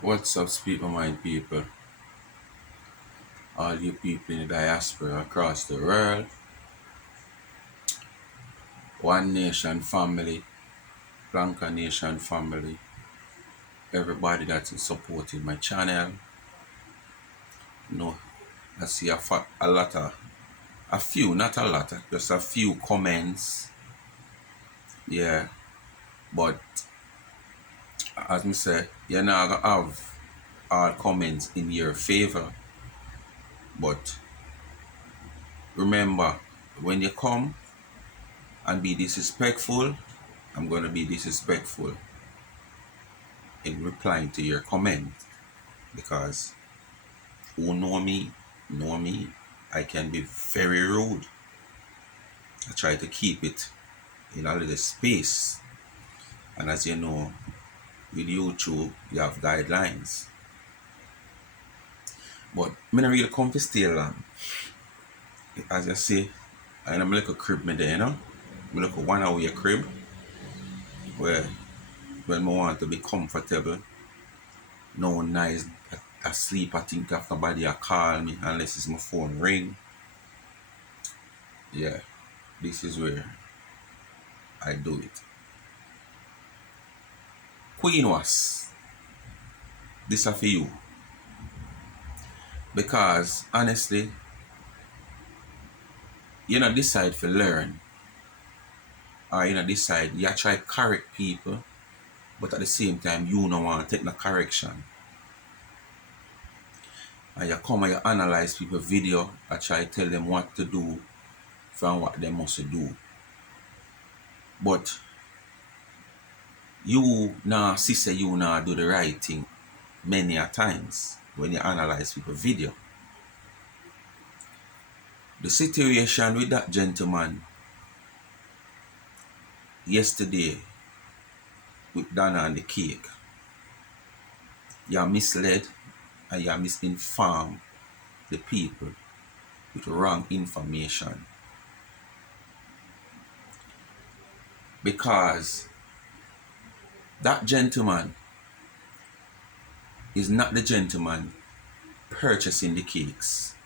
What's up, Speak My Mind people? All you people in the diaspora across the world, One Nation family, Blanca Nation family, everybody that's supporting my channel. You know, I see a lot of, a few, not a lot, just a few comments. Yeah, but as me say, you're not gonna have all comments in your favor. But remember, when you come and be disrespectful, I'm gonna be disrespectful in replying to your comment because who know me, I can be very rude. I try to keep it in a little space. And as you know, with YouTube, you have guidelines. But me not really come to stay long. As I say, I'm a little crib me there, you know? I look 1 hour crib where when I want to be comfortable, no one nice asleep, I think if nobody a call me unless it's my phone ring. Yeah, this is where I do it. Queen was, this are for you. Because honestly, you not decide to learn. Or you not decide you try correct people, but at the same time you don't want to take the correction. And you come and you analyze people video and try to tell them what to do from what they must do. But you now see say you now do the right thing many a times when you analyze people video. The situation with that gentleman yesterday with Donna and the cake, you misled and you misinformed the people with wrong information. Because that gentleman is not the gentleman purchasing the cakes.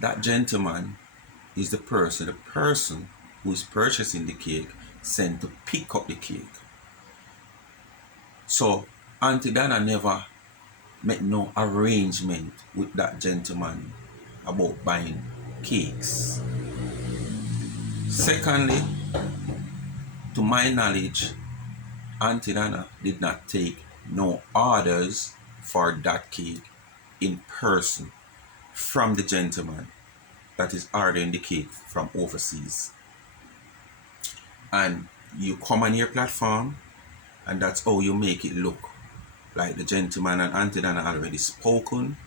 That gentleman is the person who is purchasing the cake sent to pick up the cake. So Auntie Donna never made no arrangement with that gentleman about buying cakes. Secondly, to my knowledge, Auntie Donna did not take no orders for that cake in person from the gentleman that is ordering the cake from overseas. And you come on your platform and that's how you make it look like the gentleman and Auntie Donna already spoken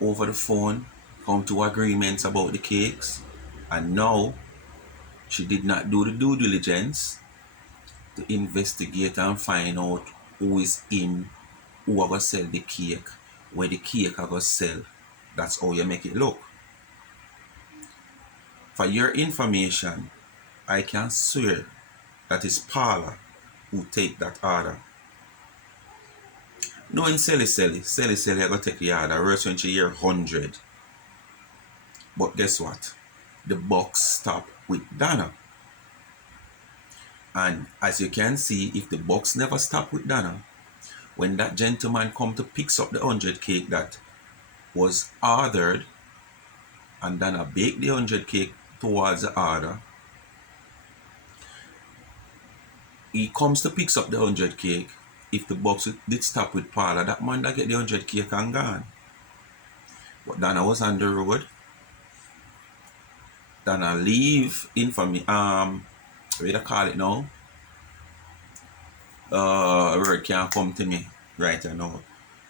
over the phone, come to agreements about the cakes, and now she did not do the due diligence to investigate and find out who is in, who are going to sell the cake, where the cake are going to sell. That's how you make it look. For your information, I can swear that it's Paula who take that order. Knowing Sally I going to take the order, worse when she hear 100. But guess what? The box stop with Donna. And as you can see, if the box never stop with Donna, when that gentleman come to picks up the 100 cake that was ordered, and Donna bake the 100 cake towards the order, he comes to picks up the 100 cake. If the box did stop with Paula, that man that get the 100 cake and gone. But Donna was on the road. Donna leave what do you call it now? Word can't come to me right now.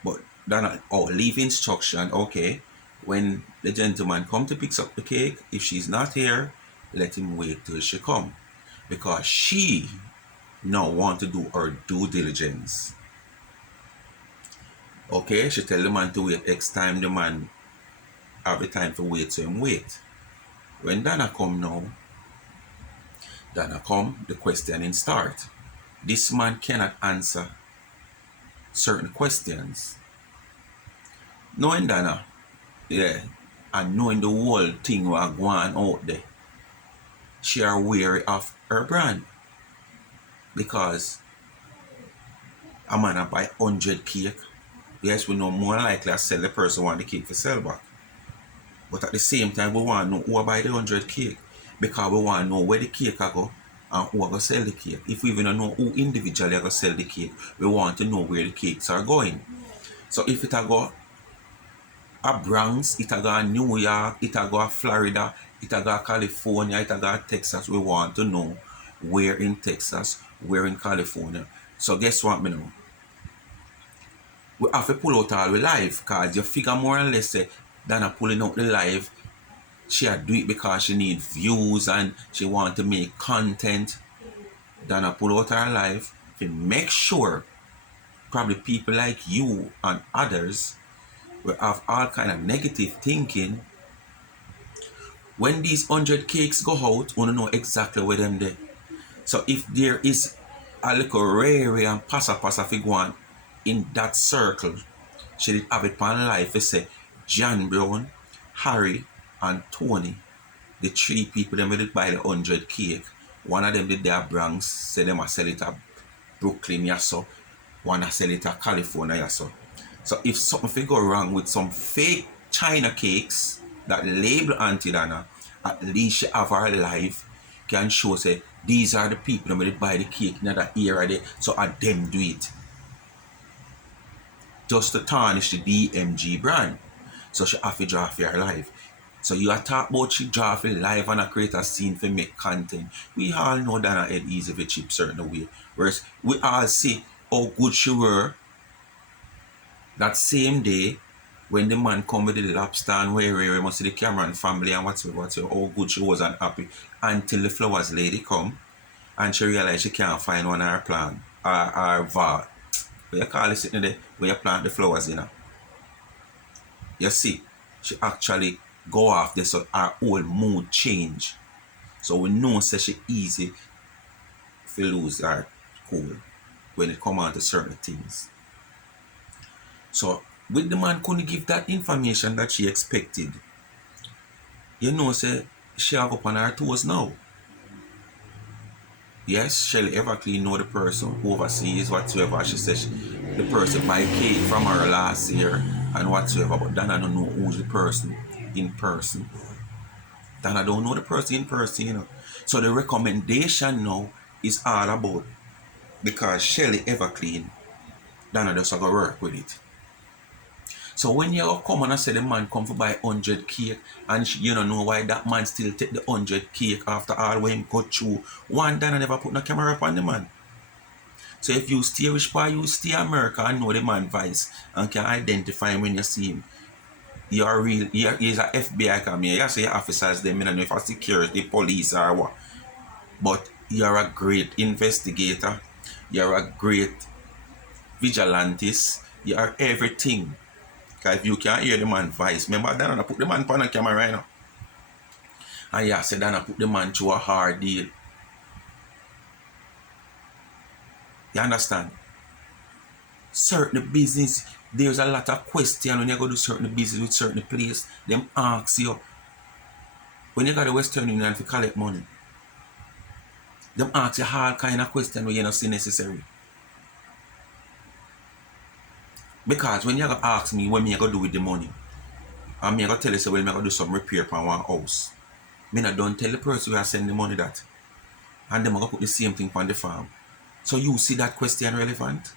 But Donna, leave instruction, okay. When the gentleman come to pick up the cake, if she's not here, let him wait till she come. Because she not want to do her due diligence. Okay, she tell the man to wait X time, the man have the time to wait, so him wait. When Donna come now, the questioning start. This man cannot answer certain questions. Knowing Donna, yeah, and knowing the whole thing was going out there, she are wary of her brand. Because a man a buy 100 cake, yes, we know more likely to sell the person want the cake for sell back. But at the same time, we want to know who buy the 100 cake. Because we want to know where the cake are go and who are going to sell the cake. If we even don't know who individually are going to sell the cake, we want to know where the cakes are going. So if it are go a Bronx, it a go a New York, it a go a Florida, it a go a California, it a go a Texas, we want to know where in Texas, where in California. So guess what me know? We have to pull out all the live, because you figure more or less say Donna pulling out the live, she do it because she need views and she want to make content. Donna pull out her live to make sure probably people like you and others will have all kind of negative thinking. When these 100 cakes go out, we know exactly where them there. So if there is a little rare and passa figure one in that circle, she did have it on life. They say John Brown, Harry, and Tony, the three people them did buy the 100 cake. One of them did their Bronx, say them a sell it at Brooklyn, yaso. One a sell it at California, yaso. So if something go wrong with some fake China cakes that label Auntie Donna, at least she have her life can show say these are the people that did buy the cake in that era there, so at them do it. Just to tarnish the DMG brand. So she have to draw for her life. So you are talk about she draw for live and create a scene for make content. We all know that her head easy for chip certain way. Whereas we all see how good she were that same day when the man come with the lobster and where must see the Cameron family and whatsoever, how good she was and happy until the flowers lady come and she realized she can't find one of her plant or vault. Where you call it sitting there, where you plant the flowers, you know. You see, she actually go off there, so her whole mood change. So we know say she easy if you lose her cool when it come on to certain things. So with the man couldn't give that information that she expected, you know say she have up on her toes now. Yes, Shelly Everclean know the person overseas whatsoever. She says the person buy cake from her last year and whatsoever, but Donna don't know who's the person in person. Donna don't know the person in person, you know. So the recommendation now is all about, because Shelly Everclean, Donna just have to work with it. So when you come and say the man come for buy 100 cake and you don't know why that man still take the 100 cake after all when him go through, one Donna never put no camera up on the man. So if you stay which part you stay America and know the man vice and can identify him when you see him, you're real, he's a FBI come here. You say officers them, I don't know if it's security, police or what. But you're a great investigator, you're a great vigilantist, you're everything. Because if you can't hear the man voice, remember Donna put the man on the camera right now. And yeah, said Donna put the man through a hard deal. You understand? Certain business, there's a lot of questions when you go to certain business with certain place. Them ask you, when you go to Western Union to collect money, them ask you all kind of questions where you don't see necessary. Because when you go ask me what me I go do with the money, and me I go tell you say, well, me I go do some repair on one house, me not don't tell the person where I send the money that. And them I go put the same thing on the farm. So you see that question relevant?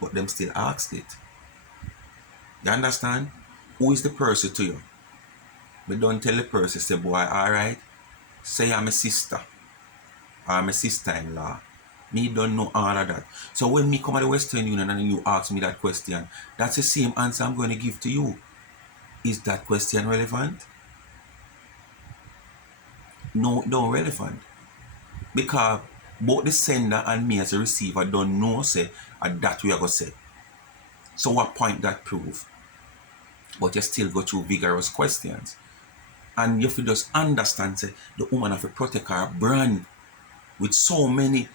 But them still ask it. You understand? Who is the person to you? Me don't tell the person, say, boy, alright, say I'm a sister. Or I'm a sister-in-law. Me don't know all of that. So when me come to the Western Union and you ask me that question, that's the same answer I'm going to give to you. Is that question relevant? No, not relevant. Because both the sender and me as a receiver don't know say that we are going to say. So what point that prove? But you still go through vigorous questions. And you have to just understand say the woman have to protect her brand with so many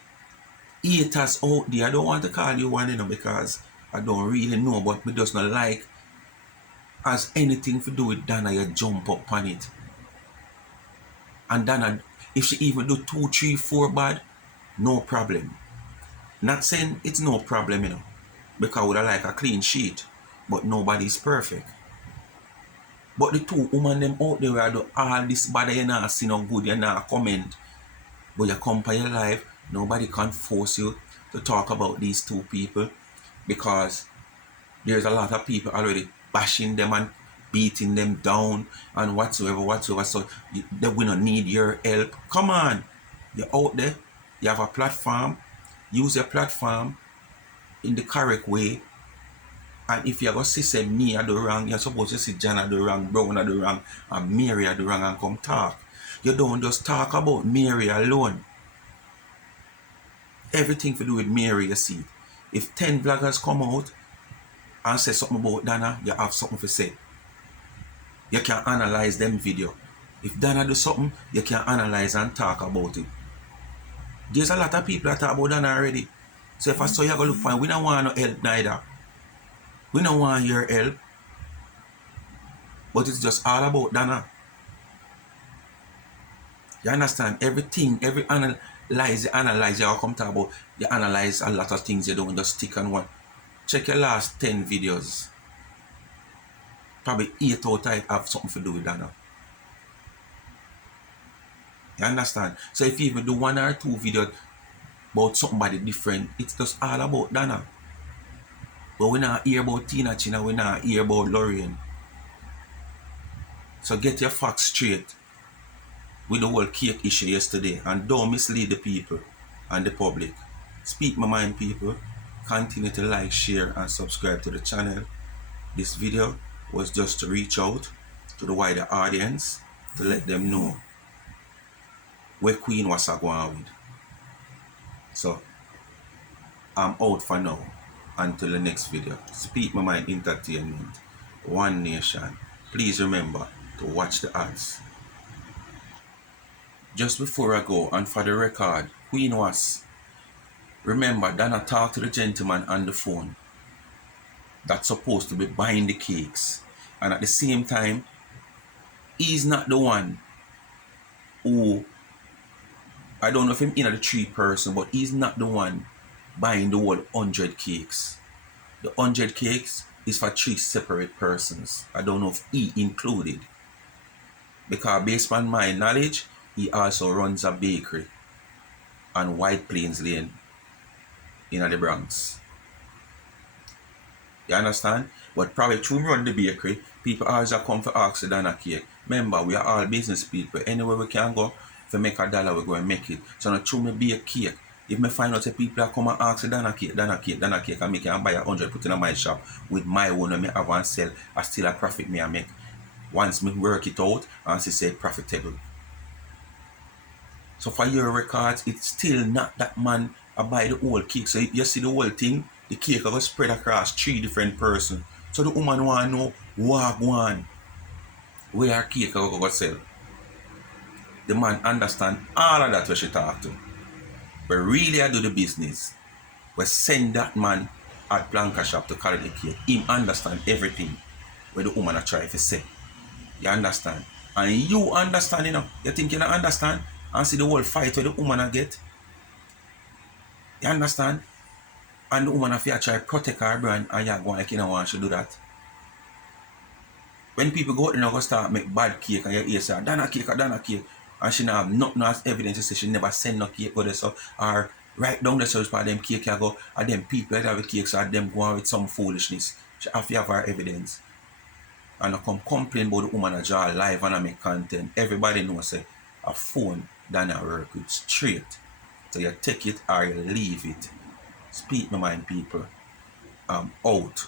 haters out there. I don't want to call you one, because I don't really know, but me just not like as anything to do with Donna, you jump up on it. And Donna, if she even do 2, 3, 4 bad, no problem. Not saying it's no problem, because I would have like a clean sheet, but nobody's perfect. But the two women them out there where do all this bad, you not see no good, you not comment, but you come by your life, nobody can force you to talk about these two people, because there's a lot of people already bashing them and beating them down and whatsoever. So they will not need your help. Come on, you're out there, you have a platform, use your platform in the correct way. And if you're going to say me I do wrong, you're supposed to say John I do wrong, Brown I do wrong, and Mary I do wrong, and come talk. You don't just talk about Mary alone. Everything to do with Mary, you see. If 10 vloggers come out and say something about Donna, you have something to say. You can analyze them video. If Donna do something, you can analyze and talk about it. There's a lot of people that talk about Donna already. So if I saw you go look for it, we don't want no help neither. We don't want your help. But it's just all about Donna. You understand? Everything, every analyze, you come talk about, you analyze a lot of things, you don't just stick on one. Check your last 10 videos. Probably 8 out of 10 have something to do with Donna. You understand? So if you even do 1 or 2 videos about somebody different, it's just all about Donna. But we not hear about Tina China, we not hear about Lorraine. So get your facts straight with the whole cake issue yesterday, and don't mislead the people and the public. Speak my mind, people. Continue to like, share, and subscribe to the channel. This video was just to reach out to the wider audience to let them know where Queen was going with. So I'm out for now. Until the next video. Speak My Mind Entertainment, One Nation. Please remember to watch the ads. Just before I go, and for the record, Queen was, remember, Donna talked to the gentleman on the phone that's supposed to be buying the cakes, and at the same time, he's not the one who, I don't know if him in the 3 person, but he's not the one buying the whole 100 cakes. The 100 cakes is for 3 separate persons. I don't know if he included. Because based on my knowledge, he also runs a bakery on White Plains Lane in the Bronx. You understand? But probably through run the bakery, people always come for ask the Donna cake. Remember, we are all business people. Anywhere we can go to make $1, we go and make it. So now through me bake cake. If me find out that people are come and ask the Donna cake, and make it and buy 100, put it in my shop with my own, and me have and sell, I still a profit me I make. Once me work it out, and she say profitable. So for your records, it's still not that man I buy the whole cake. So if you see the whole thing, the cake will spread across 3 different persons. So the woman want to know what one, where her cake will go sell. The man understand all of that when she talk to. But really I do the business. We send that man at Blanca shop to carry the cake. Him understand everything where the woman are trying to say. You understand? And you understand, You think you don't understand? And see the whole fight where the woman get. You understand? And the woman have to try to protect her brand, and you go like you don't want to do that. When people go out and go start make bad cake and you hear say Donna cake, and she not have nothing as evidence to say she never send no cake go there, so or write down the search for them cake you go, and them people that have a cake, so them go on with some foolishness. She have to have her evidence. And I come complain about the woman that draw live and I make content. Everybody knows say a phone Donna work with straight. So you take it or you leave it. Speak my mind, people. I'm out.